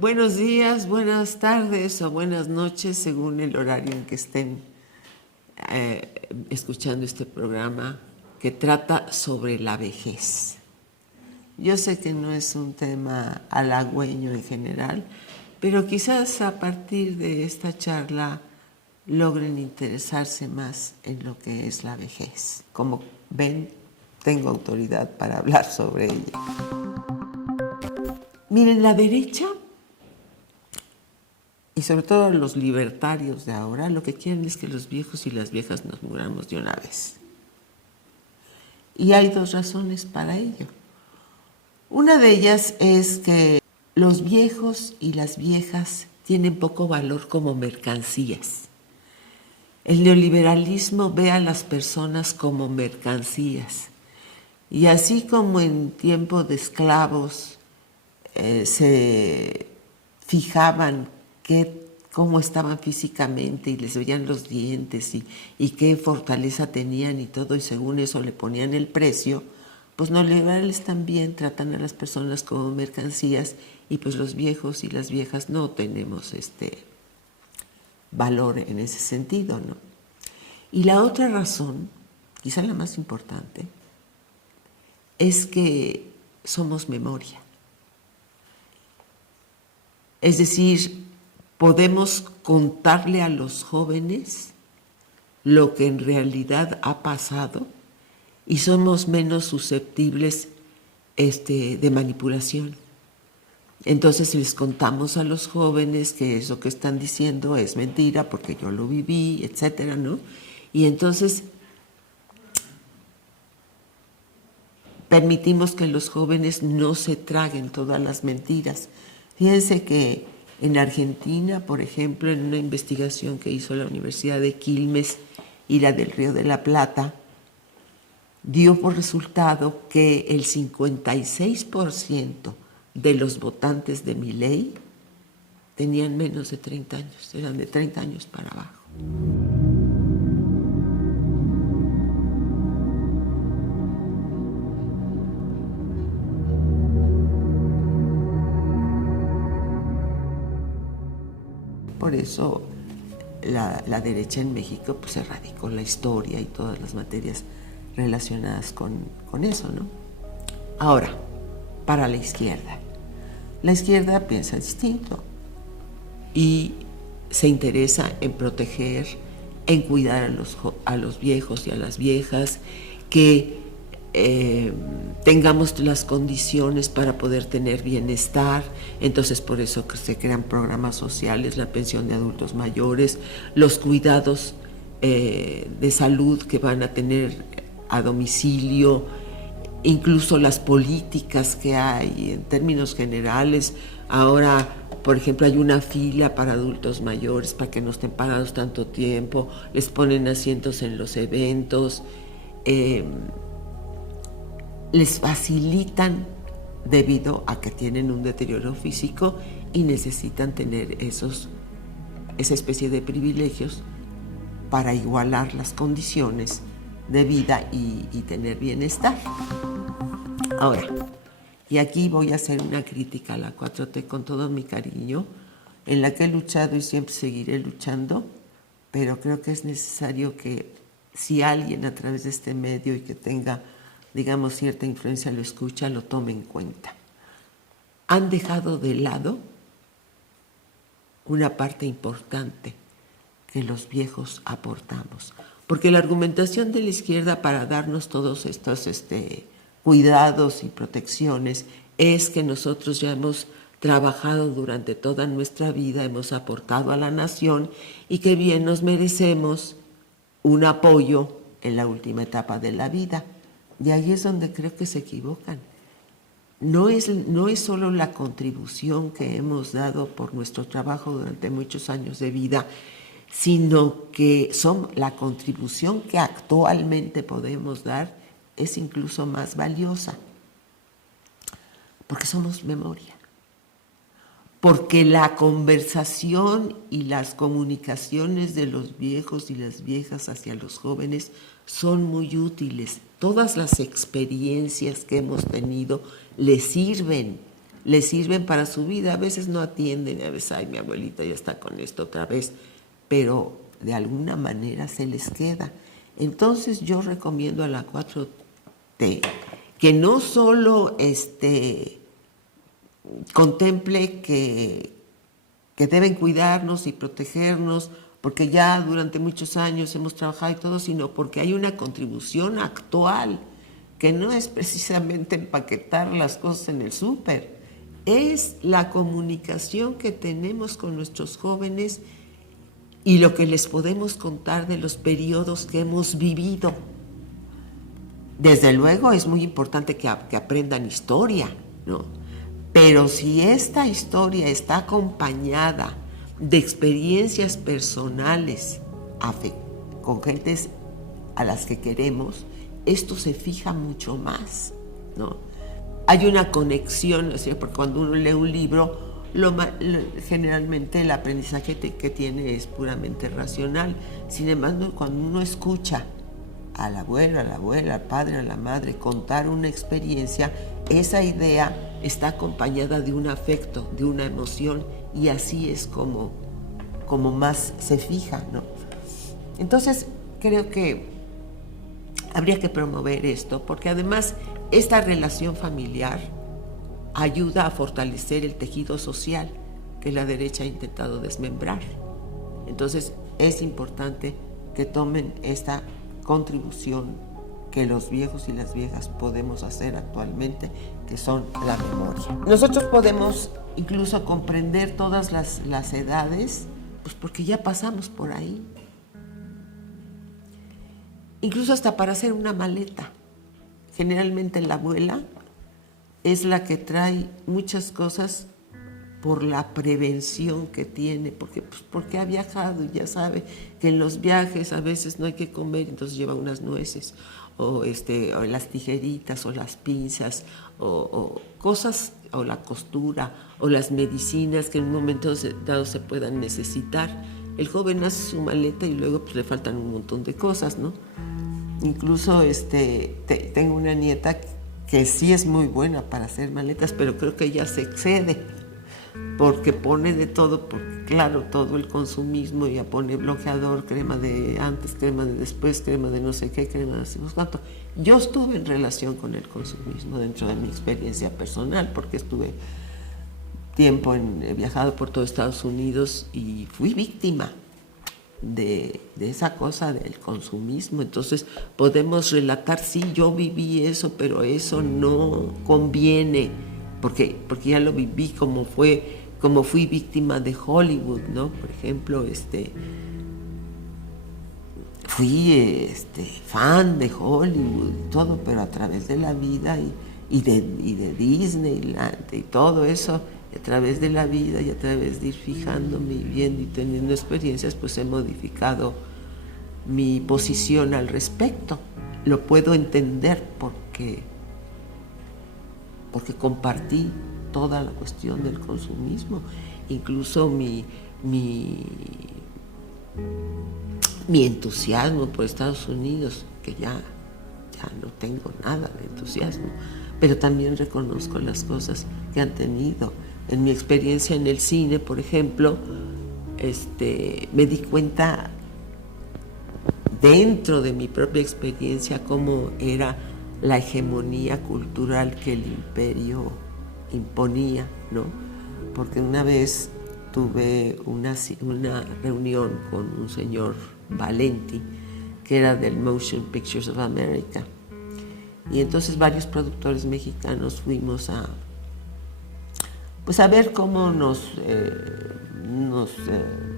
Buenos días, buenas tardes o buenas noches, según el horario en que estén escuchando este programa que trata sobre la vejez. Yo sé que no es un tema halagüeño en general, pero quizás a partir de esta charla logren interesarse más en lo que es la vejez. Como ven, tengo autoridad para hablar sobre ella. Miren, la derecha, y sobre todo los libertarios de ahora, lo que quieren es que los viejos y las viejas nos muramos de una vez. Y hay dos razones para ello. Una de ellas es que los viejos y las viejas tienen poco valor como mercancías. El neoliberalismo ve a las personas como mercancías. Y así como en tiempo de esclavos se fijaban cómo estaban físicamente y les veían los dientes y qué fortaleza tenían y todo, y según eso le ponían el precio, pues no, liberales también tratan a las personas como mercancías, y pues los viejos y las viejas no tenemos valor en ese sentido, ¿no? Y la otra razón, quizá la más importante, es que somos memoria. Es decir, podemos contarle a los jóvenes lo que en realidad ha pasado y somos menos susceptibles de manipulación. Entonces les contamos a los jóvenes que eso que están diciendo es mentira porque yo lo viví, etcétera, ¿no? Y entonces permitimos que los jóvenes no se traguen todas las mentiras. Fíjense que en Argentina, por ejemplo, en una investigación que hizo la Universidad de Quilmes y la del Río de la Plata, dio por resultado que el 56% de los votantes de Milei tenían menos de 30 años, eran de 30 años para abajo. Por eso la derecha en México pues erradicó la historia y todas las materias relacionadas con eso, ¿no? Ahora, para la izquierda piensa distinto y se interesa en proteger, en cuidar a los viejos y a las viejas, que tengamos las condiciones para poder tener bienestar. Entonces por eso que se crean programas sociales, la pensión de adultos mayores, los cuidados de salud que van a tener a domicilio, incluso las políticas que hay en términos generales. Ahora, por ejemplo, hay una fila para adultos mayores para que no estén parados tanto tiempo, les ponen asientos en los eventos, les facilitan debido a que tienen un deterioro físico y necesitan tener esa especie de privilegios para igualar las condiciones de vida y tener bienestar. Ahora, y aquí voy a hacer una crítica a la 4T con todo mi cariño, en la que he luchado y siempre seguiré luchando, pero creo que es necesario que si alguien a través de este medio y que tenga, digamos, cierta influencia lo escucha, lo tome en cuenta. Han dejado de lado una parte importante que los viejos aportamos, porque la argumentación de la izquierda para darnos todos estos cuidados y protecciones es que nosotros ya hemos trabajado durante toda nuestra vida, hemos aportado a la nación y que bien nos merecemos un apoyo en la última etapa de la vida. Y ahí es donde creo que se equivocan. No es solo la contribución que hemos dado por nuestro trabajo durante muchos años de vida, sino que la contribución que actualmente podemos dar es incluso más valiosa, porque somos memoria, porque la conversación y las comunicaciones de los viejos y las viejas hacia los jóvenes son muy útiles. Todas las experiencias que hemos tenido les sirven les sirven para su vida. A veces no atienden, a veces, ay, mi abuelita ya está con esto otra vez, pero de alguna manera se les queda. Entonces yo recomiendo a la 4T que no solo contemple que deben cuidarnos y protegernos, porque ya durante muchos años hemos trabajado y todo, sino porque hay una contribución actual, que no es precisamente empaquetar las cosas en el súper, es la comunicación que tenemos con nuestros jóvenes y lo que les podemos contar de los periodos que hemos vivido. Desde luego es muy importante que aprendan historia, ¿no? Pero si esta historia está acompañada de experiencias personales con gentes a las que queremos, esto se fija mucho más, ¿no? Hay una conexión, ¿sí? Porque cuando uno lee un libro, generalmente el aprendizaje que tiene es puramente racional. Sin embargo, cuando uno escucha al abuelo, a la abuela, al padre, a la madre contar una experiencia, esa idea está acompañada de un afecto, de una emoción, y así es como más se fija, ¿no? Entonces, creo que habría que promover esto, porque además esta relación familiar ayuda a fortalecer el tejido social que la derecha ha intentado desmembrar. Entonces, es importante que tomen esta contribución que los viejos y las viejas podemos hacer actualmente, que son la memoria. Nosotros podemos incluso comprender todas las edades, pues porque ya pasamos por ahí. Incluso hasta para hacer una maleta. Generalmente la abuela es la que trae muchas cosas por la prevención que tiene, porque ha viajado y ya sabe que en los viajes a veces no hay que comer, entonces lleva unas nueces, o las tijeritas, o las pinzas, o cosas, o la costura, o las medicinas que en un momento dado se puedan necesitar. El joven hace su maleta y luego pues, le faltan un montón de cosas, ¿no? Incluso tengo una nieta que sí es muy buena para hacer maletas, pero creo que ella se excede, porque pone de todo, porque claro, todo el consumismo, ya pone bloqueador, crema de antes, crema de después, crema de no sé qué, crema de no sé cuánto. Yo estuve en relación con el consumismo dentro de mi experiencia personal, porque estuve tiempo, he viajado por todo Estados Unidos y fui víctima de esa cosa del consumismo. Entonces podemos relatar, sí, yo viví eso, pero eso no conviene, porque ya lo viví, como fui víctima de Hollywood, ¿no? Por ejemplo, fui fan de Hollywood y todo, pero a través de la vida y de Disneyland y todo eso, y a través de la vida y a través de ir fijándome y viendo y teniendo experiencias, pues he modificado mi posición al respecto. Lo puedo entender porque compartí toda la cuestión del consumismo, incluso mi entusiasmo por Estados Unidos, que ya no tengo nada de entusiasmo, pero también reconozco las cosas que han tenido. En mi experiencia en el cine, por ejemplo, me di cuenta dentro de mi propia experiencia cómo era la hegemonía cultural que el imperio imponía, ¿no? Porque una vez tuve una reunión con un señor Valenti, que era del Motion Pictures of America, y entonces varios productores mexicanos fuimos a ver cómo nos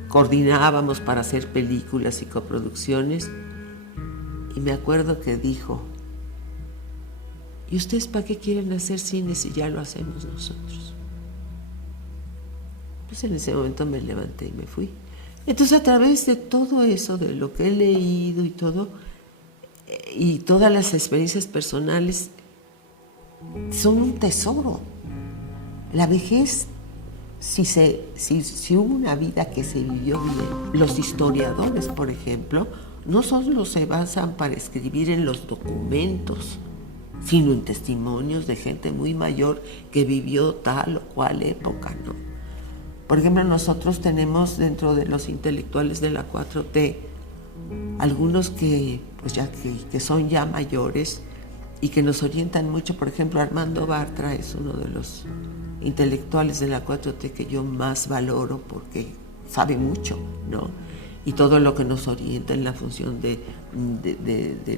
coordinábamos para hacer películas y coproducciones, y me acuerdo que dijo: ¿y ustedes para qué quieren hacer cine si ya lo hacemos nosotros? Pues en ese momento me levanté y me fui. Entonces, a través de todo eso, de lo que he leído y todo, y todas las experiencias personales, son un tesoro. La vejez, si hubo una vida que se vivió bien, los historiadores, por ejemplo, no solo se basan para escribir en los documentos sino en testimonios de gente muy mayor que vivió tal o cual época, ¿no? Por ejemplo, nosotros tenemos dentro de los intelectuales de la 4T algunos que, pues que son ya mayores y que nos orientan mucho. Por ejemplo, Armando Bartra es uno de los intelectuales de la 4T que yo más valoro porque sabe mucho, ¿no? Y todo lo que nos orienta en la función de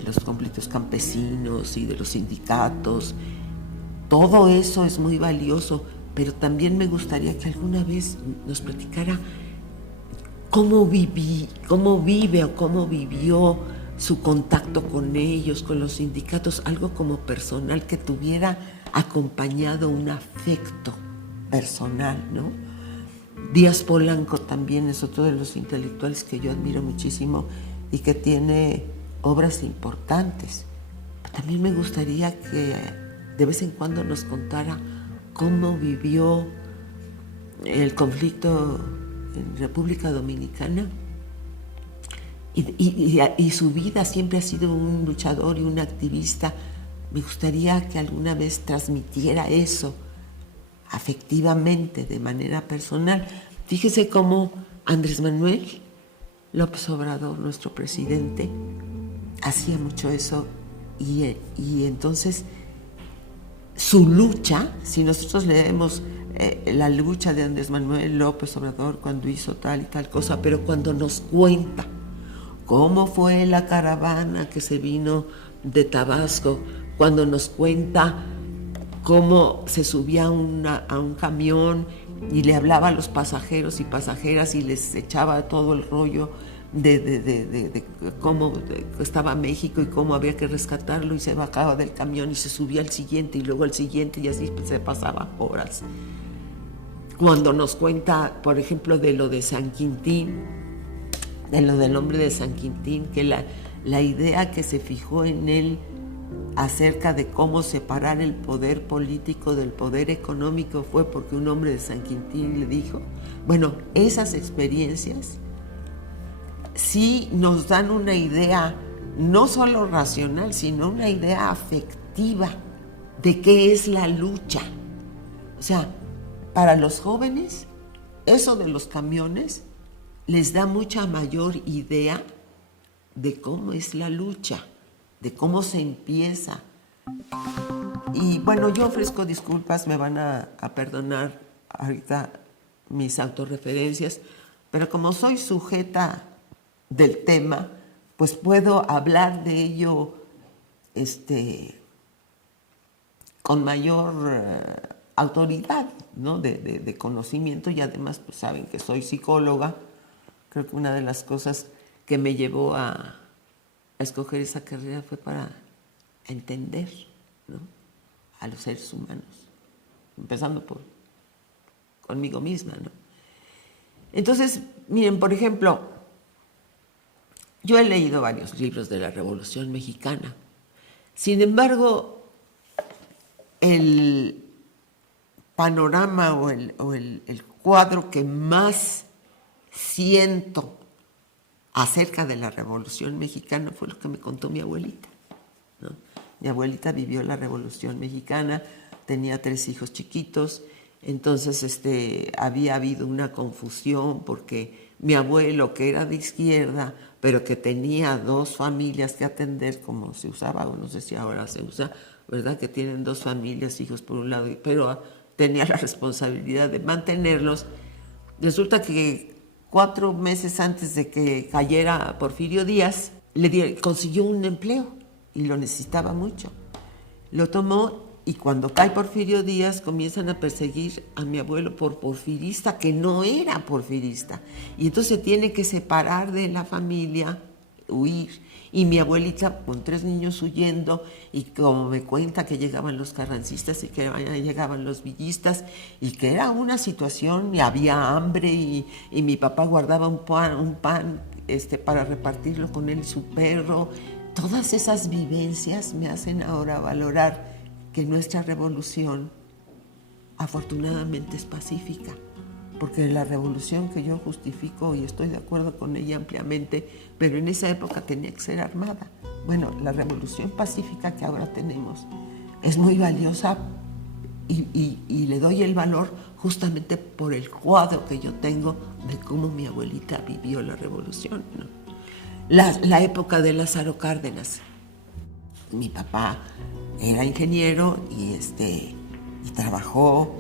los conflictos campesinos y de los sindicatos, todo eso es muy valioso, pero también me gustaría que alguna vez nos platicara cómo vive o cómo vivió su contacto con ellos, con los sindicatos, algo como personal, que tuviera acompañado un afecto personal, ¿no? Díaz Polanco también es otro de los intelectuales que yo admiro muchísimo y que tiene obras importantes. También me gustaría que de vez en cuando nos contara cómo vivió el conflicto en República Dominicana y su vida. Siempre ha sido un luchador y un activista. Me gustaría que alguna vez transmitiera eso afectivamente, de manera personal. Fíjese cómo Andrés Manuel López Obrador, nuestro presidente, hacía mucho eso y entonces su lucha, si nosotros leemos la lucha de Andrés Manuel López Obrador cuando hizo tal y tal cosa, pero cuando nos cuenta cómo fue la caravana que se vino de Tabasco, cuando nos cuenta cómo se subía a un camión y le hablaba a los pasajeros y pasajeras y les echaba todo el rollo de cómo estaba México y cómo había que rescatarlo, y se bajaba del camión y se subía al siguiente y luego al siguiente, y así se pasaba horas. Cuando nos cuenta, por ejemplo, de lo de San Quintín, de lo del hombre de San Quintín, que la idea que se fijó en él acerca de cómo separar el poder político del poder económico fue porque un hombre de San Quintín le dijo. Bueno, esas experiencias sí nos dan una idea no solo racional, sino una idea afectiva de qué es la lucha. O sea, para los jóvenes, eso de los camiones les da mucha mayor idea de cómo es la lucha, de cómo se empieza. Y bueno, yo ofrezco disculpas, me van a perdonar ahorita mis autorreferencias, pero como soy sujeta del tema, pues puedo hablar de ello con mayor autoridad, ¿no? de conocimiento, y además pues saben que soy psicóloga. Creo que una de las cosas que me llevó a escoger esa carrera fue para entender, ¿no?, a los seres humanos, empezando conmigo misma, ¿no? Entonces, miren, por ejemplo, yo he leído varios libros de la Revolución Mexicana. Sin embargo, el panorama o el cuadro que más siento acerca de la Revolución Mexicana fue lo que me contó mi abuelita, ¿no? Mi abuelita vivió la Revolución Mexicana, tenía 3 hijos chiquitos, entonces había habido una confusión porque mi abuelo, que era de izquierda, pero que tenía 2 familias que atender, como se usaba, o no sé si ahora se usa, ¿verdad?, que tienen 2 familias, hijos por un lado, pero tenía la responsabilidad de mantenerlos. Resulta que 4 meses antes de que cayera Porfirio Díaz, consiguió un empleo y lo necesitaba mucho. Lo tomó, y cuando cae Porfirio Díaz comienzan a perseguir a mi abuelo por porfirista, que no era porfirista. Y entonces tiene que separar de la familia, huir. Y mi abuelita con 3 niños huyendo, y como me cuenta que llegaban los carrancistas y que llegaban los villistas, y que era una situación, y había hambre, y mi papá guardaba un pan para repartirlo con él y su perro. Todas esas vivencias me hacen ahora valorar que nuestra revolución afortunadamente es pacífica, porque la revolución que yo justifico, y estoy de acuerdo con ella ampliamente, pero en esa época tenía que ser armada. Bueno, la revolución pacífica que ahora tenemos es muy valiosa y le doy el valor justamente por el cuadro que yo tengo de cómo mi abuelita vivió la revolución, ¿no? La época de Lázaro Cárdenas. Mi papá era ingeniero y trabajó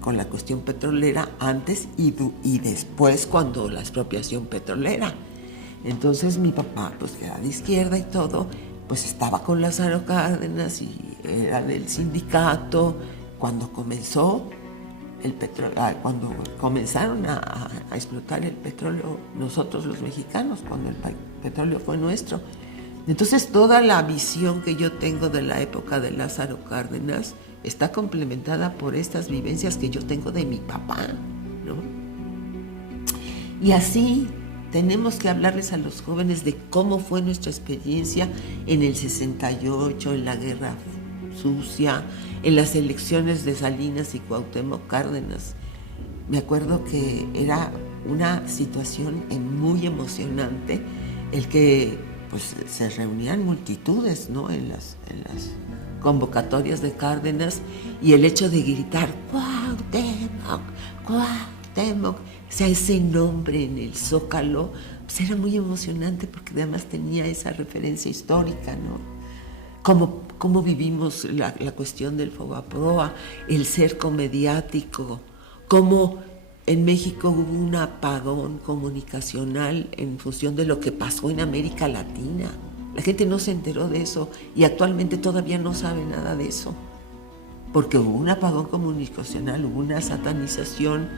con la cuestión petrolera antes y después cuando la expropiación petrolera. Entonces mi papá, pues que era de izquierda y todo, pues estaba con Lázaro Cárdenas y era del sindicato. Cuando comenzó el petróleo, cuando comenzaron a explotar el petróleo, nosotros los mexicanos, cuando el petróleo fue nuestro. Entonces toda la visión que yo tengo de la época de Lázaro Cárdenas está complementada por estas vivencias que yo tengo de mi papá, ¿no? Y así tenemos que hablarles a los jóvenes de cómo fue nuestra experiencia en el 68, en la Guerra Sucia, en las elecciones de Salinas y Cuauhtémoc Cárdenas. Me acuerdo que era una situación muy emocionante el que pues se reunían multitudes, ¿no? en las convocatorias de Cárdenas, y el hecho de gritar Cuauhtémoc, Cuauhtémoc, o sea, ese nombre en el Zócalo, pues era muy emocionante porque además tenía esa referencia histórica, ¿no? Cómo vivimos la cuestión del Fobaproa, el cerco mediático, cómo en México hubo un apagón comunicacional en función de lo que pasó en América Latina. La gente no se enteró de eso y actualmente todavía no sabe nada de eso, porque hubo un apagón comunicacional, hubo una satanización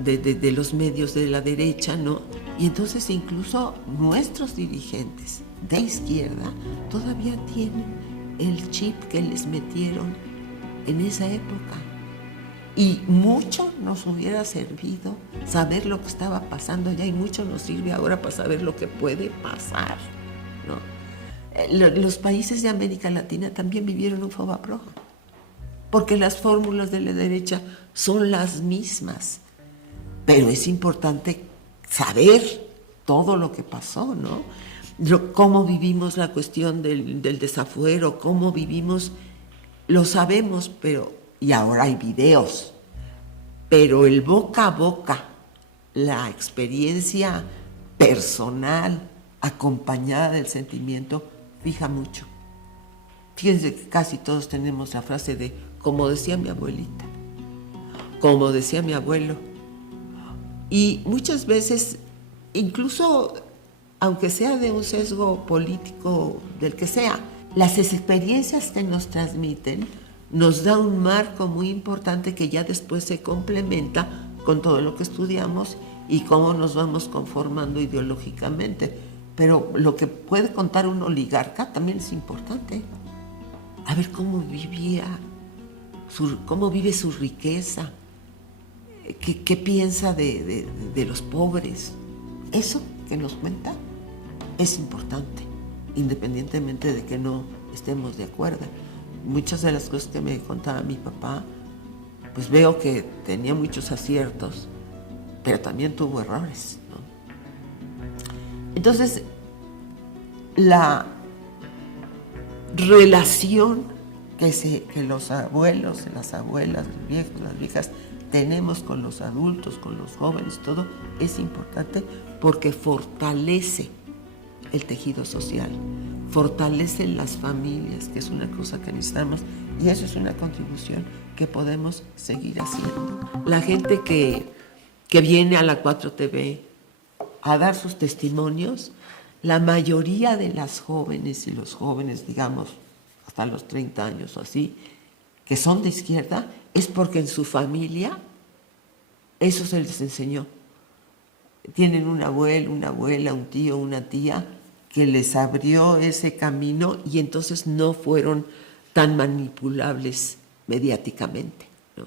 de los medios de la derecha, ¿no? Y entonces incluso nuestros dirigentes de izquierda todavía tienen el chip que les metieron en esa época. Y mucho nos hubiera servido saber lo que estaba pasando allá y mucho nos sirve ahora para saber lo que puede pasar, ¿no? Los países de América Latina también vivieron un Fobaproa, porque las fórmulas de la derecha son las mismas. Pero es importante saber todo lo que pasó, ¿no? Cómo vivimos la cuestión del desafuero, cómo vivimos, lo sabemos, y ahora hay videos, pero el boca a boca, la experiencia personal, acompañada del sentimiento, fija mucho. Fíjense que casi todos tenemos la frase de, como decía mi abuelita, como decía mi abuelo. Y muchas veces, incluso aunque sea de un sesgo político, del que sea, las experiencias que nos transmiten nos da un marco muy importante que ya después se complementa con todo lo que estudiamos y cómo nos vamos conformando ideológicamente. Pero lo que puede contar un oligarca también es importante. A ver cómo vivía, cómo vive su riqueza, qué piensa de los pobres. Eso que nos cuenta es importante, independientemente de que no estemos de acuerdo. Muchas de las cosas que me contaba mi papá, pues veo que tenía muchos aciertos, pero también tuvo errores, ¿no? Entonces, la relación que los abuelos, las abuelas, los viejos, las viejas, tenemos con los adultos, con los jóvenes, todo es importante porque fortalece el tejido social, fortalece las familias, que es una cosa que necesitamos, y eso es una contribución que podemos seguir haciendo. La gente que viene a la 4TV a dar sus testimonios, la mayoría de las jóvenes y los jóvenes, digamos, hasta los 30 años o así, que son de izquierda, es porque en su familia eso se les enseñó. Tienen un abuelo, una abuela, un tío, una tía que les abrió ese camino y entonces no fueron tan manipulables mediáticamente, ¿no?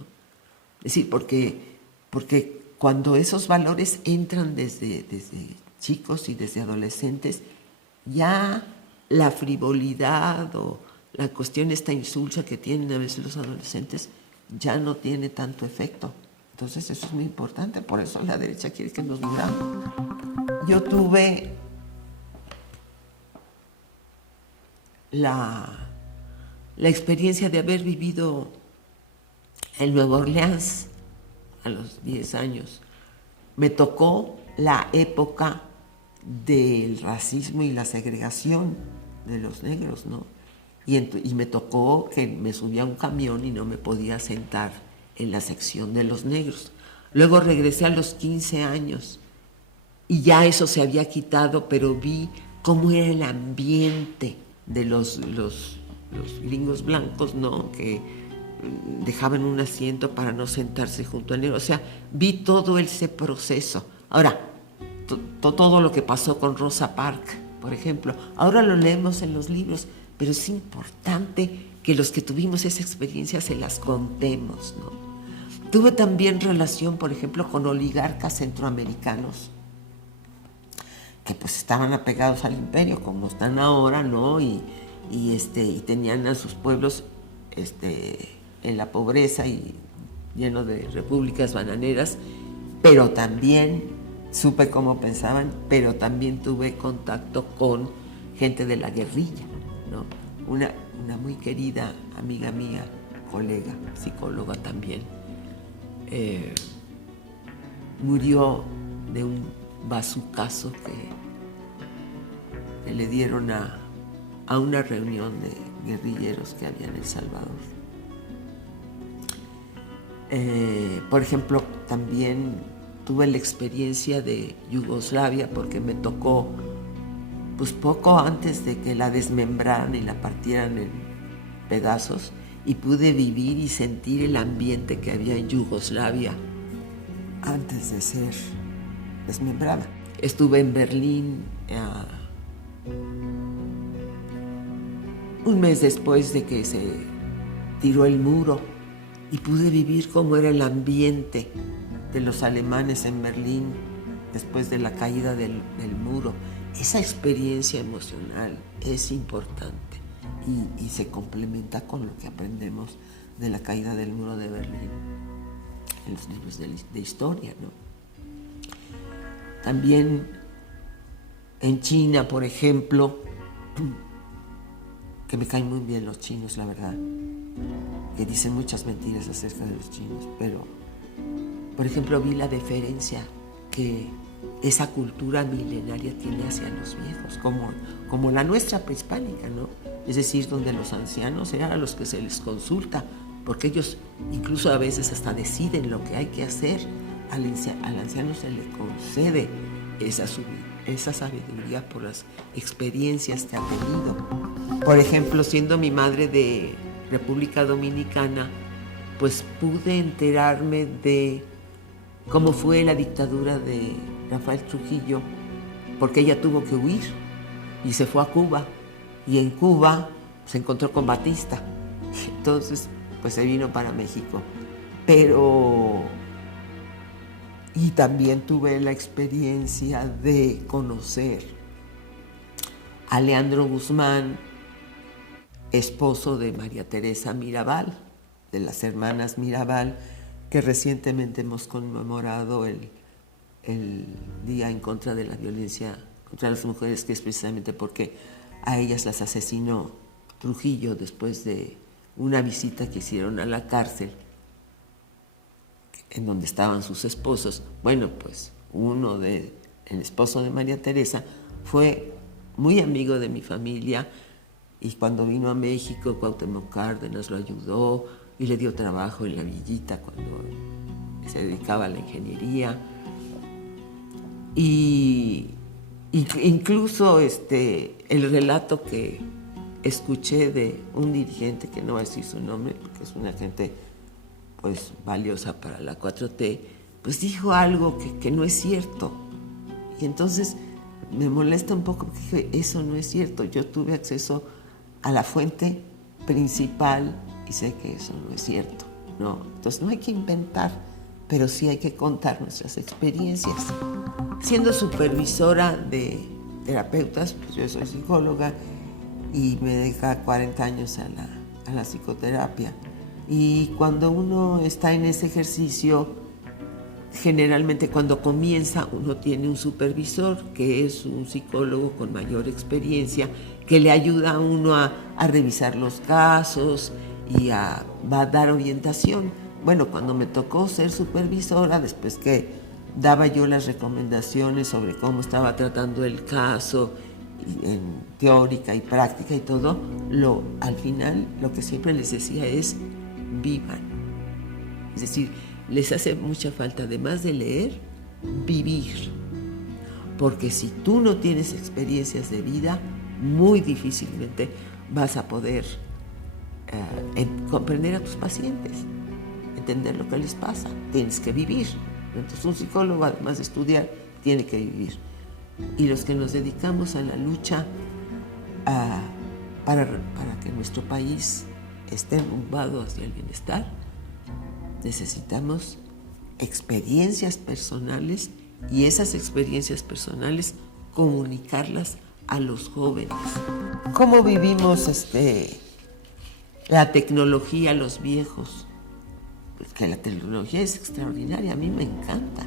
Es decir, porque cuando esos valores entran desde chicos y desde adolescentes, ya la frivolidad o la cuestión esta insulsa que tienen a veces los adolescentes ya no tiene tanto efecto. Entonces eso es muy importante, por eso la derecha quiere que nos duramos. Yo tuve la la experiencia de haber vivido en Nueva Orleans a los 10 años. Me tocó la época del racismo y la segregación de los negros, ¿no? Y me tocó que me subía a un camión y no me podía sentar en la sección de los negros. Luego regresé a los 15 años y ya eso se había quitado, pero vi cómo era el ambiente de los gringos blancos, ¿no? Que dejaban un asiento para no sentarse junto al negro. O sea, vi todo ese proceso. Ahora, todo lo que pasó con Rosa Parks, por ejemplo, ahora lo leemos en los libros, pero es importante que los que tuvimos esa experiencia se las contemos, ¿no? Tuve también relación, por ejemplo, con oligarcas centroamericanos que pues estaban apegados al imperio, como están ahora, ¿no? Y tenían a sus pueblos en la pobreza y lleno de repúblicas bananeras, pero también supe cómo pensaban, pero también tuve contacto con gente de la guerrilla, ¿no? Una muy querida amiga mía, colega, psicóloga también, murió de un bazucazo que le dieron a una reunión de guerrilleros que había en El Salvador. Por ejemplo, también tuve la experiencia de Yugoslavia porque me tocó pues poco antes de que la desmembraran y la partieran en pedazos, y pude vivir y sentir el ambiente que había en Yugoslavia antes de ser desmembrada. Estuve en Berlín un mes después de que se tiró el muro y pude vivir cómo era el ambiente de los alemanes en Berlín después de la caída del muro. Esa experiencia emocional es importante y se complementa con lo que aprendemos de la caída del muro de Berlín en los libros de historia, ¿no? También en China, por ejemplo, que me caen muy bien los chinos, la verdad, que dicen muchas mentiras acerca de los chinos, pero, por ejemplo, vi la deferencia que esa cultura milenaria tiene hacia los viejos, como la nuestra prehispánica, ¿no? Es decir, donde los ancianos eran a los que se les consulta, porque ellos incluso a veces hasta deciden lo que hay que hacer. Al anciano se le concede esa sabiduría por las experiencias que ha tenido. Por ejemplo, siendo mi madre de República Dominicana, pues pude enterarme de cómo fue la dictadura de Rafael Trujillo, porque ella tuvo que huir y se fue a Cuba, y en Cuba se encontró con Batista, entonces pues se vino para México. Y también tuve la experiencia de conocer a Leandro Guzmán, esposo de María Teresa Mirabal, de las hermanas Mirabal, que recientemente hemos conmemorado el Día en contra de la violencia contra las mujeres, que es precisamente porque a ellas las asesinó Trujillo después de una visita que hicieron a la cárcel en donde estaban sus esposos. Bueno, pues el esposo de María Teresa fue muy amigo de mi familia, y cuando vino a México, Cuauhtémoc Cárdenas lo ayudó y le dio trabajo en la villita cuando se dedicaba a la ingeniería. Y incluso el relato que escuché de un dirigente, que no voy a decir su nombre porque es una gente pues valiosa para la 4T, pues dijo algo que no es cierto. Y entonces me molesta un poco porque dije, eso no es cierto. Yo tuve acceso a la fuente principal y sé que eso no es cierto, ¿no? Entonces no hay que inventar, pero sí hay que contar nuestras experiencias. Siendo supervisora de terapeutas, pues yo soy psicóloga y me dedico 40 años a la psicoterapia. Y cuando uno está en ese ejercicio, generalmente cuando comienza uno tiene un supervisor que es un psicólogo con mayor experiencia que le ayuda a uno a revisar los casos y va a dar orientación. Bueno, cuando me tocó ser supervisora, después que daba yo las recomendaciones sobre cómo estaba tratando el caso, en teórica y práctica y todo, al final lo que siempre les decía es vivan. Es decir, les hace mucha falta, además de leer, vivir. Porque si tú no tienes experiencias de vida, muy difícilmente vas a poder comprender a tus pacientes, entender lo que les pasa. Tienes que vivir. Entonces un psicólogo, además de estudiar, tiene que vivir. Y los que nos dedicamos a la lucha para que nuestro país esté rumbado hacia el bienestar, necesitamos experiencias personales y esas experiencias personales comunicarlas a los jóvenes. ¿Cómo vivimos la tecnología los viejos? Pues que la tecnología es extraordinaria, a mí me encanta.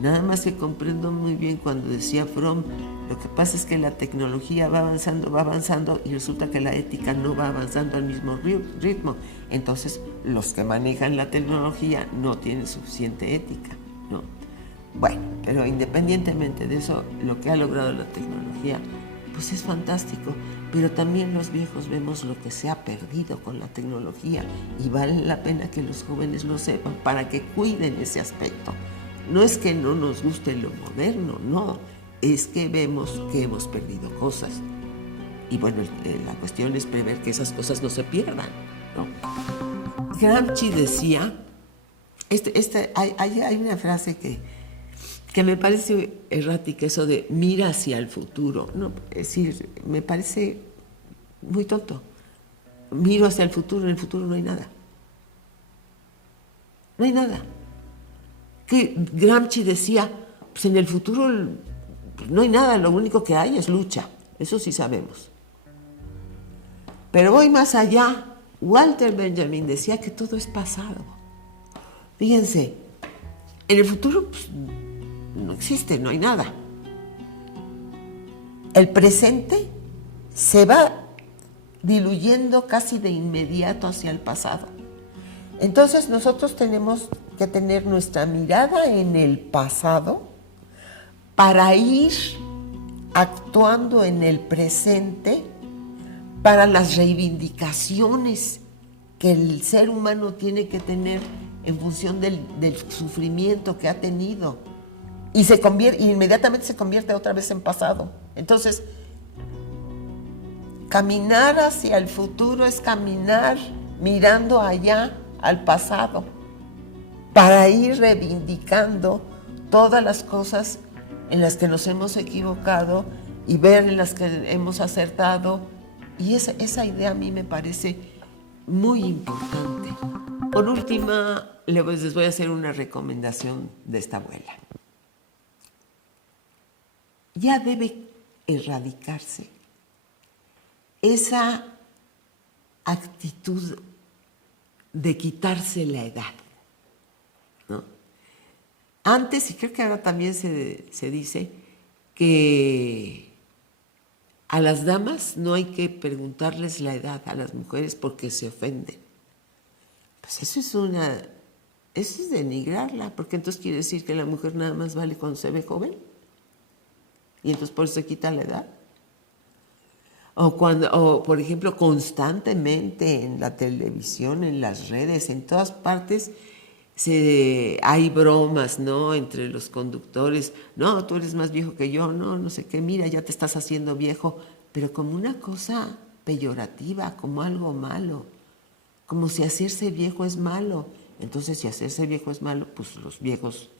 Nada más que comprendo muy bien cuando decía Fromm, lo que pasa es que la tecnología va avanzando y resulta que la ética no va avanzando al mismo ritmo. Entonces, los que manejan la tecnología no tienen suficiente ética, ¿no? Bueno, pero independientemente de eso, lo que ha logrado la tecnología, pues es fantástico. Pero también los viejos vemos lo que se ha perdido con la tecnología y vale la pena que los jóvenes lo sepan para que cuiden ese aspecto. No es que no nos guste lo moderno, no, es que vemos que hemos perdido cosas. Y bueno, la cuestión es prever que esas cosas no se pierdan, ¿no? Gramsci decía, hay una frase que me parece errática, eso de mira hacia el futuro. No, es decir, me parece muy tonto. Miro hacia el futuro, en el futuro no hay nada. No hay nada. Que Gramsci decía, pues en el futuro no hay nada, lo único que hay es lucha, eso sí sabemos. Pero voy más allá, Walter Benjamin decía que todo es pasado. Fíjense, en el futuro pues, no existe, no hay nada. El presente se va diluyendo casi de inmediato hacia el pasado. Entonces nosotros tenemos que tener nuestra mirada en el pasado para ir actuando en el presente para las reivindicaciones que el ser humano tiene que tener en función del sufrimiento que ha tenido y inmediatamente se convierte otra vez en pasado. Entonces, caminar hacia el futuro es caminar mirando allá al pasado para ir reivindicando todas las cosas en las que nos hemos equivocado y ver en las que hemos acertado. Y esa idea a mí me parece muy importante. Por último, les voy a hacer una recomendación de esta abuela. Ya debe erradicarse esa actitud de quitarse la edad, ¿no? Antes, y creo que ahora también se dice, que a las damas no hay que preguntarles la edad a las mujeres porque se ofenden. Pues eso es denigrarla, porque entonces quiere decir que la mujer nada más vale cuando se ve joven, y entonces por eso se quita la edad. O por ejemplo, constantemente en la televisión, en las redes, en todas partes, hay bromas, ¿no? Entre los conductores. No, tú eres más viejo que yo, no sé qué, mira, ya te estás haciendo viejo. Pero como una cosa peyorativa, como algo malo. Como si hacerse viejo es malo. Entonces, si hacerse viejo es malo, pues los viejos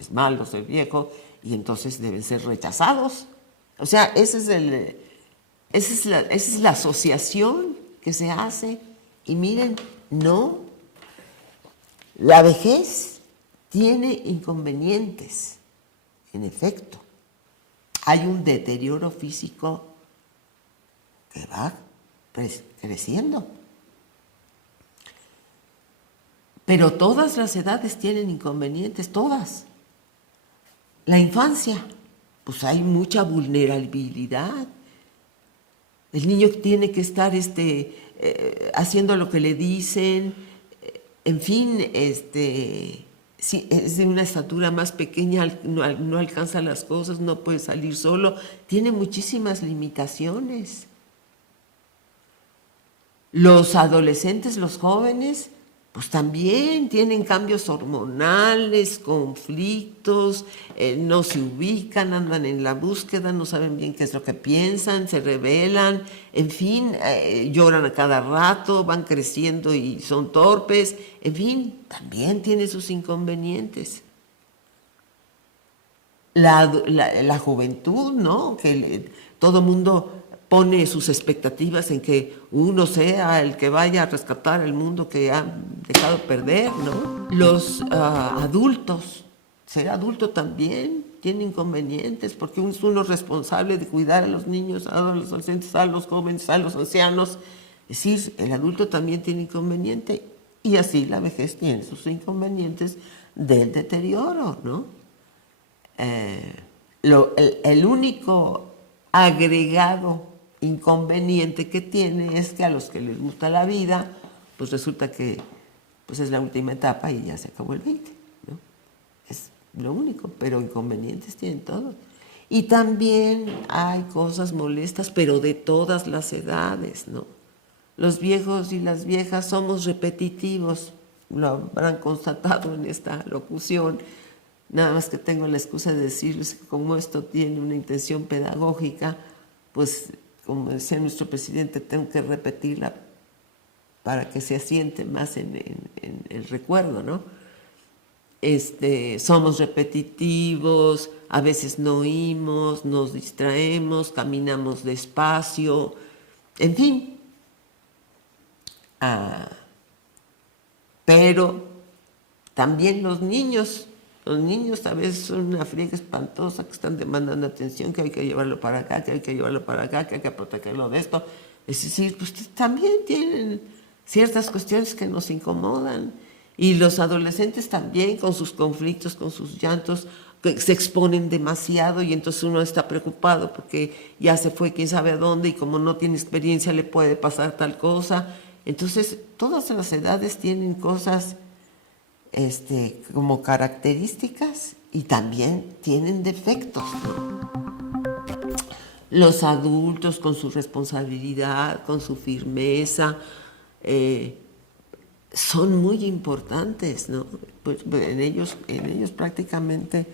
es malo ser viejo y entonces deben ser rechazados. O sea, esa es la asociación que se hace. Y miren, no, la vejez tiene inconvenientes, en efecto. Hay un deterioro físico que va creciendo. Pero todas las edades tienen inconvenientes, todas. La infancia, pues hay mucha vulnerabilidad. El niño tiene que estar haciendo lo que le dicen, en fin, si es de una estatura más pequeña, no alcanza las cosas, no puede salir solo, tiene muchísimas limitaciones. Los adolescentes, los jóvenes, pues también tienen cambios hormonales, conflictos, no se ubican, andan en la búsqueda, no saben bien qué es lo que piensan, se rebelan, en fin, lloran a cada rato, van creciendo y son torpes, en fin, también tiene sus inconvenientes. La juventud, ¿no? Todo mundo pone sus expectativas en que uno sea el que vaya a rescatar el mundo que ha dejado perder, ¿no? Los adultos, ser adulto también tiene inconvenientes, porque es uno responsable de cuidar a los niños, a los adolescentes, a los jóvenes, a los ancianos. Es decir, el adulto también tiene inconveniente, y así la vejez tiene sus inconvenientes del deterioro, ¿no? El único agregado inconveniente que tiene es que a los que les gusta la vida, pues resulta que pues es la última etapa y ya se acabó el 20, ¿no? Es lo único, pero inconvenientes tienen todos. Y también hay cosas molestas, pero de todas las edades, ¿no? Los viejos y las viejas somos repetitivos, lo habrán constatado en esta locución. Nada más que tengo la excusa de decirles que como esto tiene una intención pedagógica, pues como decía nuestro presidente, tengo que repetirla para que se asiente más en el recuerdo, ¿no? Somos repetitivos, a veces no oímos, nos distraemos, caminamos despacio, en fin. Pero también los niños a veces son una friega espantosa, que están demandando atención, que hay que llevarlo para acá, que hay que llevarlo para acá, que hay que protegerlo de esto. Es decir, pues también tienen ciertas cuestiones que nos incomodan. Y los adolescentes también, con sus conflictos, con sus llantos, que se exponen demasiado y entonces uno está preocupado porque ya se fue quién sabe a dónde y como no tiene experiencia le puede pasar tal cosa. Entonces, todas las edades tienen cosas como características y también tienen defectos, ¿no? Los adultos con su responsabilidad, con su firmeza, son muy importantes, ¿no? Pues en ellos prácticamente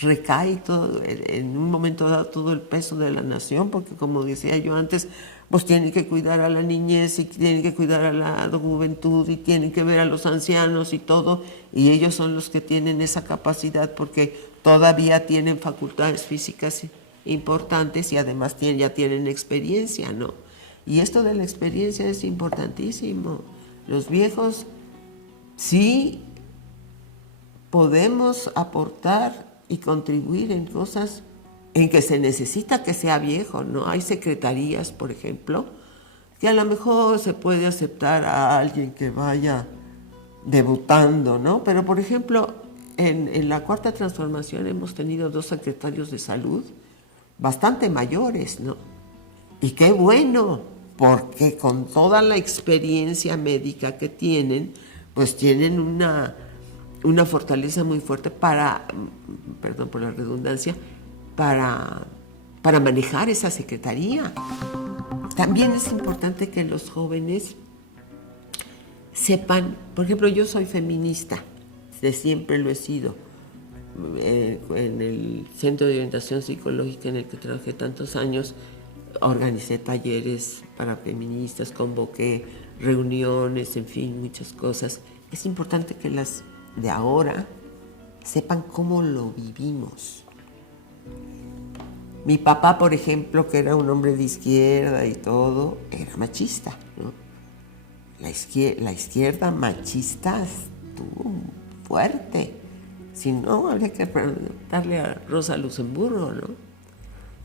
recae todo, en un momento dado, todo el peso de la nación, porque como decía yo antes, pues tienen que cuidar a la niñez y tienen que cuidar a la juventud y tienen que ver a los ancianos y todo, y ellos son los que tienen esa capacidad porque todavía tienen facultades físicas importantes y además ya tienen experiencia, ¿no? Y esto de la experiencia es importantísimo. Los viejos sí podemos aportar y contribuir en cosas en que se necesita que sea viejo, ¿no? Hay secretarías, por ejemplo, que a lo mejor se puede aceptar a alguien que vaya debutando, ¿no? Pero, por ejemplo, en la Cuarta Transformación hemos tenido 2 secretarios de salud bastante mayores, ¿no? Y qué bueno, porque con toda la experiencia médica que tienen, pues tienen una fortaleza muy fuerte para, perdón por la redundancia, para manejar esa secretaría. También es importante que los jóvenes sepan, por ejemplo, yo soy feminista, de siempre lo he sido. En el Centro de Orientación Psicológica en el que trabajé tantos años, organicé talleres para feministas, convoqué reuniones, en fin, muchas cosas. Es importante que las de ahora sepan cómo lo vivimos. Mi papá, por ejemplo, que era un hombre de izquierda y todo, era machista, ¿no? La izquierda machista estuvo fuerte. Si no, habría que preguntarle a Rosa Luxemburgo, ¿no?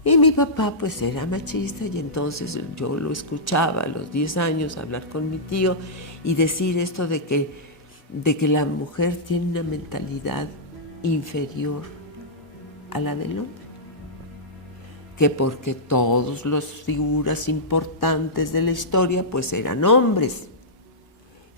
Y mi papá pues era machista y entonces yo lo escuchaba a los 10 años hablar con mi tío y decir esto de que la mujer tiene una mentalidad inferior a la del hombre. que porque todas las figuras importantes de la historia pues eran hombres,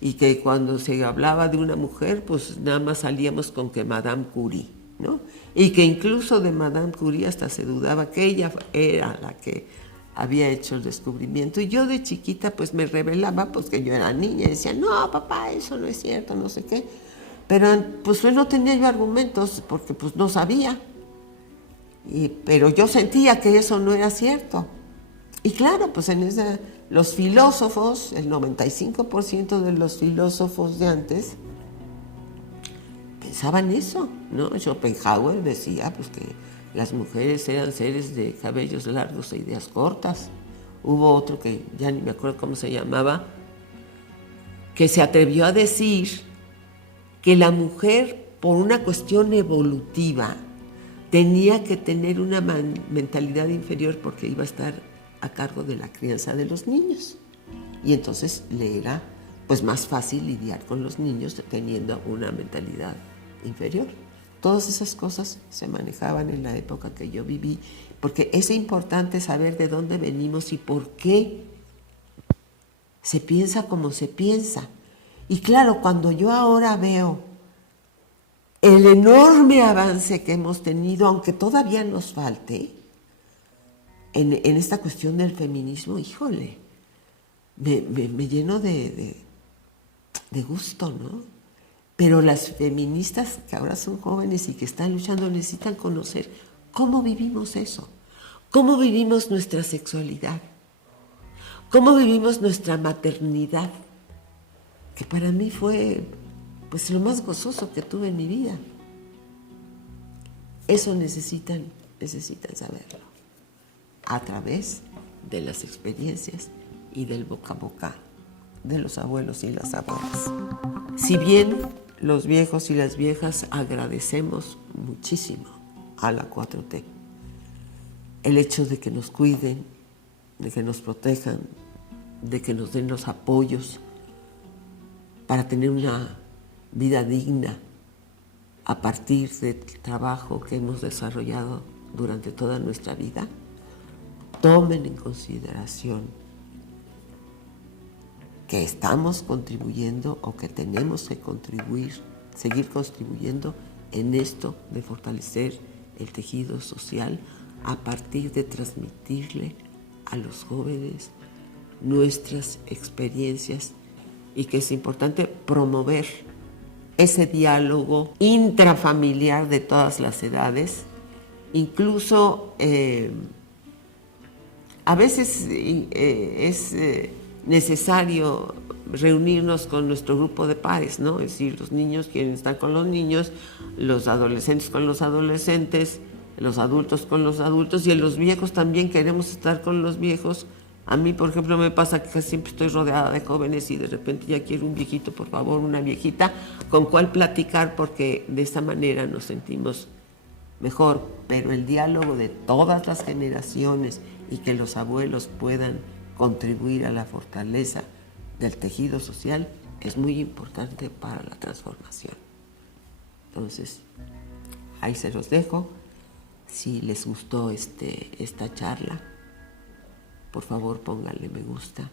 y que cuando se hablaba de una mujer pues nada más salíamos con que Madame Curie, ¿no? Y que incluso de Madame Curie hasta se dudaba que ella era la que había hecho el descubrimiento. Y yo de chiquita pues me rebelaba, pues que yo era niña, y decía, no papá, eso no es cierto, no sé qué. Pero pues no tenía yo argumentos porque pues no sabía. Pero yo sentía que eso no era cierto. Y claro, pues los filósofos, el 95% de los filósofos de antes pensaban eso, ¿no? Schopenhauer decía pues que las mujeres eran seres de cabellos largos e ideas cortas. Hubo otro que ya ni me acuerdo cómo se llamaba, que se atrevió a decir que la mujer, por una cuestión evolutiva, tenía que tener una mentalidad inferior porque iba a estar a cargo de la crianza de los niños. Y entonces le era pues más fácil lidiar con los niños teniendo una mentalidad inferior. Todas esas cosas se manejaban en la época que yo viví, porque es importante saber de dónde venimos y por qué se piensa como se piensa. Y claro, cuando yo ahora veo el enorme avance que hemos tenido, aunque todavía nos falte, en esta cuestión del feminismo, híjole, me lleno de gusto, ¿no? Pero las feministas que ahora son jóvenes y que están luchando necesitan conocer cómo vivimos eso, cómo vivimos nuestra sexualidad, cómo vivimos nuestra maternidad, que para mí fue pues lo más gozoso que tuve en mi vida. Eso necesitan saberlo a través de las experiencias y del boca a boca de los abuelos y las abuelas. Si bien los viejos y las viejas agradecemos muchísimo a la 4T el hecho de que nos cuiden, de que nos protejan, de que nos den los apoyos para tener una vida digna a partir del trabajo que hemos desarrollado durante toda nuestra vida, tomen en consideración que estamos contribuyendo o que tenemos que contribuir, seguir contribuyendo en esto de fortalecer el tejido social a partir de transmitirle a los jóvenes nuestras experiencias, y que es importante promover ese diálogo intrafamiliar de todas las edades. Incluso a veces es necesario reunirnos con nuestro grupo de pares, ¿no? Es decir, los niños quieren estar con los niños, los adolescentes con los adolescentes, los adultos con los adultos, y los viejos también queremos estar con los viejos. A mí, por ejemplo, me pasa que siempre estoy rodeada de jóvenes y de repente ya quiero un viejito, por favor, una viejita con cual platicar, porque de esa manera nos sentimos mejor. Pero el diálogo de todas las generaciones y que los abuelos puedan contribuir a la fortaleza del tejido social es muy importante para la transformación. Entonces, ahí se los dejo. Si les gustó esta charla, por favor pónganle me gusta,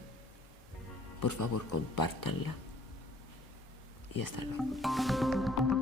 por favor compártanla y hasta luego.